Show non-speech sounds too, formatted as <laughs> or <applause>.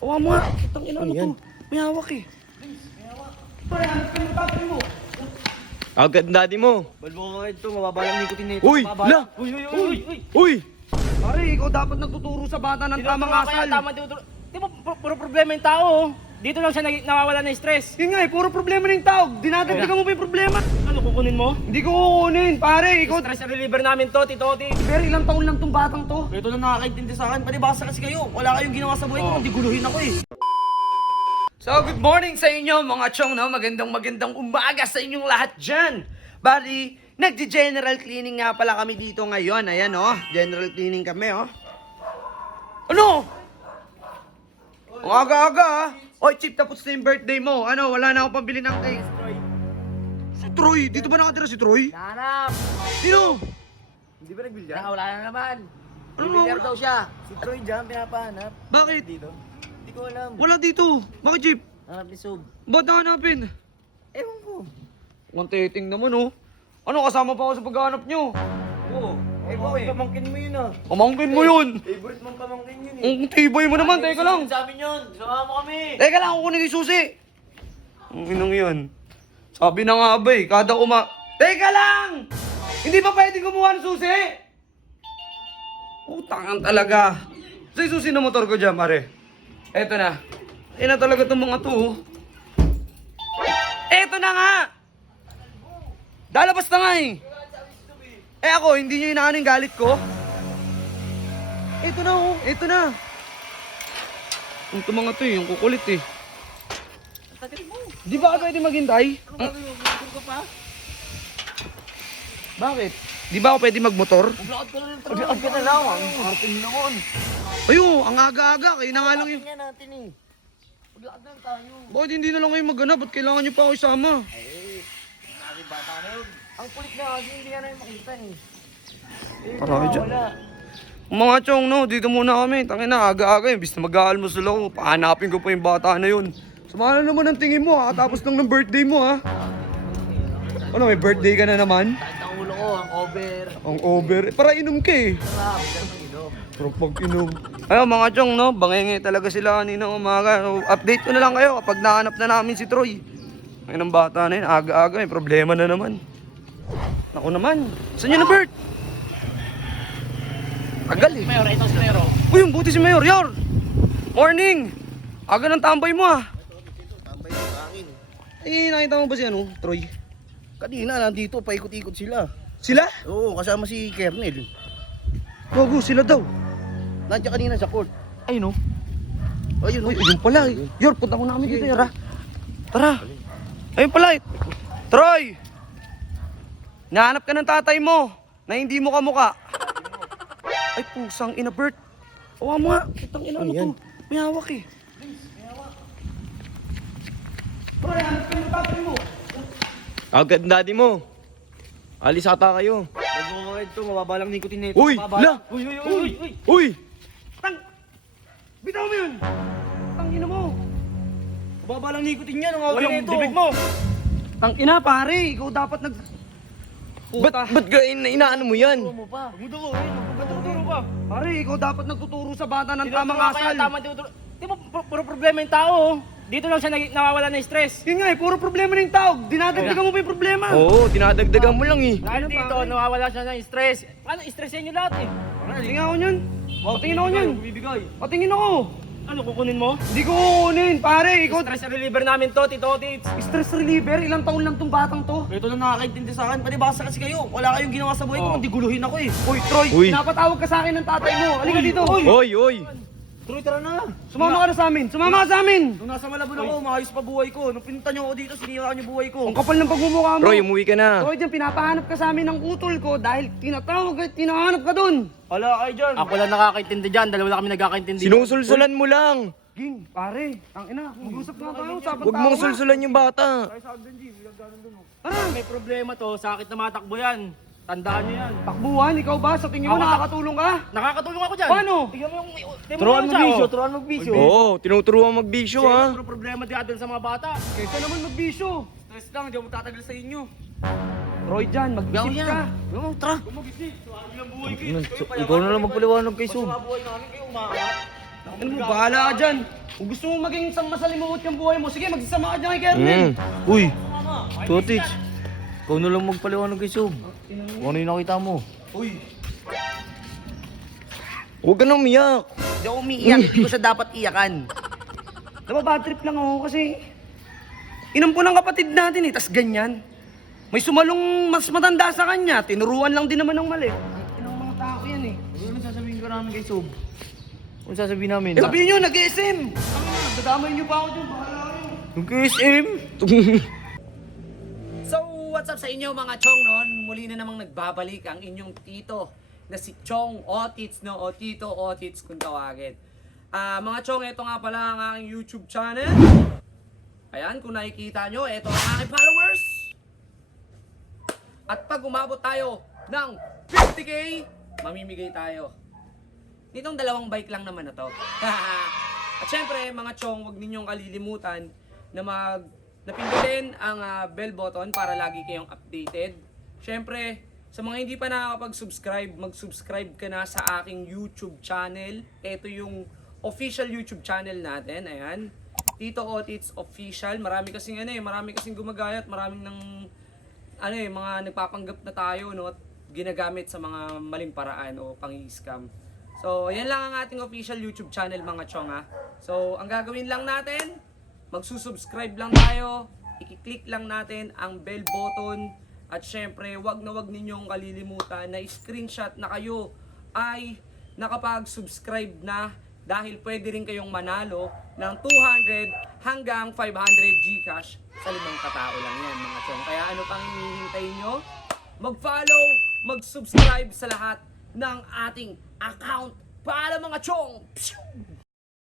Awa mo nga. Kitang ina Ano to. May hawak eh. Pre, hanap ka ng tatay mo. Agad daddy mo. Balbo ka ito, mababalang nikotin nito. Uy! La! Uy, uy, uy, uy! Uy! Pare, ikaw dapat nagtuturo sa bata ng tamang asal. Tama tinuturo. Di ba pu- puro problema yung tao? oh. Dito lang siya nag- nawawala ng stress. Yun nga eh, puro problema ng tao. Dinadagdagan mo pa yung problema. Ano kukunin mo? Hindi ko kukunin, pare. Ikaw, Stress reliever namin to, Tito Oti. Pero ilang taon lang tong batang to. Ito lang nakakaintindi sa akin. Palibasa kasi kayo. Wala kayong ginawa sa buhay ko. Hindi guluhin ako eh. So, good morning sa inyo mga chong, no? Magandang magandang umaga sa inyong lahat dyan. Bali, nagdi-general cleaning nga pala kami dito ngayon. Ayan, oh. General cleaning kami, oh. Ano? Ang aga-aga, ah. Oy, Chip, tapos na yung birthday mo. Ano, wala na akong pambili ng cake. Si Troy. Dito ba nakatira si Troy? Hanap! Sino? Hindi ba nagbilya? Wala na naman. Ano mo? daw siya. Si Troy dyan, pinapahanap. Bakit? Dito. Hindi ko alam. Wala dito. Bakit, Chip? Hanap ni Sob. Ba't nahanapin? Ewan ko. Ang titing naman, oh. Ano, kasama pa ako sa paghahanap nyo? Oo. Eh, bakit pamangkin mo yun ah? Pamangkin mo yun. Favorite mong pamangkin yun eh. Ang tibay mo naman, teka lang. Sa amin yun. Sama mo kami. Teka lang, kukunin yung susi. Ang inang yun. Sabi na nga ba eh, kada uma... Teka lang! Hindi pa pwedeng kumuha ng susi? Utangan talaga. Sa susi na motor ko dyan, pare. Eto na. Eh na talaga itong mga to. oh. Eto na nga! Dalabas na nga eh. Eh ako, hindi nyo inaano yung galit ko? Eto na oh, eto na. Yung to mga to eh, yung kukulit eh. Di ba ka pwede maghintay? Ang- Bakit? Di ba ako pwede magmotor? Maglakad ka na ng Troy. Maglakad ka na lang. Ang hartin naman. Ayo, ang aga-aga, kayo na nga lang yung... Tingnan natin eh. Maglakad lang tayo. Bakit hindi na lang kayo maghanap? Ba't kailangan nyo pa ako isama? Kasi bata na yun. Ang kulit na kasi hindi namin makita eh. Eh, Parami dyan. wala. Mga chong, no, dito muna kami. Tangin na, aga-aga yun. Bis na mag-aalmusal ako. Pahanapin ko pa yung bata na yun. Sumala naman ang tingin mo, ha? Tapos lang ng birthday mo, ha? Ano, may birthday ka na naman? Ang ulo ko, ang over. Ang over. Para inom ka eh. Sarap. Sarap inom. Pero pag inom. Ayun mga chong, no? Bangingi talaga sila kanina umaga. So, update ko na lang kayo kapag nahanap na namin si Troy. Ngayon ang bata na yun, aga-aga, may problema na naman. Ako naman. Saan yun na Bert? Tagal eh. Mayor, ito si Mayor. Uy, yung buti si Mayor. Yor! Morning! Aga ng tambay mo ah. Tambay ng hangin. Eh, nakita mo ba si ano, Troy? Kanina, nandito, paikot-ikot sila. Sila? Oo, kasama si Kernel. Gogo, sila daw. Nandiyan kanina sa court. Ay no. Ayun, Uy, ayun pala eh. Yor, punta ko namin dito, Yor ah. Tara. Ayun pala eh. Troy! Nahanap ka ng tatay mo na hindi mo kamuka. Ay, pusang ina, Bert. Awa mo nga. Kitang ina, ano, to? May hawak eh. Troy, hanap ka ng tatay mo. Agad daddy mo. Alis ata kayo. Bago ka ito, mababalang nikotin nito. Uy! La! Uy, uy, uy, uy, uy! Uy! Tang! Bitaw mo yun! Tang ina mo! Mababalang nikotin yan, ang awin bibig mo. Tang ina pare, ikaw dapat nag... Ba't, ba't ga, ina, inaano mo yan? mo pa. Ko, eh. Magpapatuturo ka. Pare, ikaw dapat nagtuturo sa bata ng Tinuturo tamang asal. Tama tinuturo. Di pu- puro problema yung tao? oh. Dito lang siya nag- nawawala ng stress. Yun nga eh, puro problema ng tao. Dinadagdagan mo pa yung problema. Oo, dinadagdagan mo lang eh. Dahil Ano, dito, nawawala siya ng stress. Paano, stressin nyo lahat eh. Tingnan ako niyan. Patingin ako. Bibigay. Patingin ako. Ano, kukunin mo? Hindi ko kukunin, pare. Ikaw, Stress reliever namin to, Tito Oti. stress reliever. Ilang taon lang tong batang to. Ito lang nakakaintindi sa akin. Palibasa kasi kayo. Wala kayong ginawa sa buhay ko. Oh. Hindi guluhin ako eh. Uy, Troy, Uy. pinapatawag ka sa akin ng tatay mo. Halika dito. Oy, oy! Troy, tara na. Sumama ka na sa amin. Sumama ka sa amin. Nung nasa Malabon ako, maayos pa buhay ko. Nung pinunta niyo ako dito, sinira niyo buhay ko. Ang kapal ng pagmumukha mo. Roy, umuwi ka na. Troy, dyan, pinapahanap ka sa amin ng utol ko dahil tinatawag at tinahanap ka dun. Hala kayo dyan. Ako lang nakakaintindi dyan, dalawa lang kami nagkakaintindi. Sinusulsulan mo lang. Ging, pare, ang ina, mag-usap nga tayo, usapan Huwag mong sulsulan yung bata. Tara, May problema to, sakit na matakbo yan. Tandaan nyo yan. takbuhan, ikaw ba? Sa tingin mo Ako- nakakatulong ka? Nakakatulong ako dyan. Paano? Tingnan mo yung... tingnan mo Turuan yung mo siya, bisyo, oh. turuan mo bisyo. Oo, tinuturuan magbisyo ha. Puro problema dyan sa mga bata. Kaysa naman magbisyo. Stress lang, hindi ako tatagal sa inyo. Roy dyan, mag-isip ka. Oo, tara. Ikaw na lang magpaliwanag kay Sub. Ano mo, bahala ka dyan. Kung gusto mo maging isang masalimuot yung buhay mo, sige, magsasama ka dyan kay Kernel. Mm. Uy, Totich. Ikaw na lang magpaliwanag kay Sob. Kung ano yung nakita mo. Uy, Huwag ka nang umiyak. Hindi ako umiiyak, hindi ko siya dapat iyakan. Diba bad trip lang ako kasi inampo ng kapatid natin eh, tas ganyan. May sumalong mas matanda sa kanya, tinuruan lang din naman ng mali. Ang mga tao yan eh. Ano sasabihin ka namin kay Sob? Ano sasabihin namin? Sabihin nyo, nag-SM! Dadamay nyo pa ako dyan, bahala kayo. So, <laughs> up sa inyo mga chong noon? Muli na namang nagbabalik ang inyong tito na si Chong Otits, no? O Tito Otits kung tawagin. Ah, mga chong, ito nga pala ang aking YouTube channel. Ayan, kung nakikita nyo, ito ang aking followers. At pag umabot tayo ng 50k, mamimigay tayo. Nitong dalawang bike lang naman na to. <laughs> At syempre, mga chong, huwag ninyong kalilimutan na mag napindutin ang ah, bell button para lagi kayong updated. Syempre, sa mga hindi pa nakakapag-subscribe, mag-subscribe ka na sa aking YouTube channel. Ito yung official YouTube channel natin. Ayan. Tito Otits Official. Marami kasing ano eh, marami kasing gumagayat, maraming nang ano eh, mga nagpapanggap na tayo, no, at ginagamit sa mga maling paraan o pang-scam. So, yan lang ang ating official YouTube channel mga chong ha. So, ang gagawin lang natin, magsusubscribe lang tayo, i-click lang natin ang bell button, at syempre, wag na wag ninyong kalilimutan na screenshot na kayo ay nakapag-subscribe na dahil pwede rin kayong manalo ng 200 hanggang 500 Gcash sa limang katao lang yan mga chong. Kaya ano pang hinihintay nyo? Mag-follow, mag-subscribe sa lahat ng ating account para mga chong! Pshoo!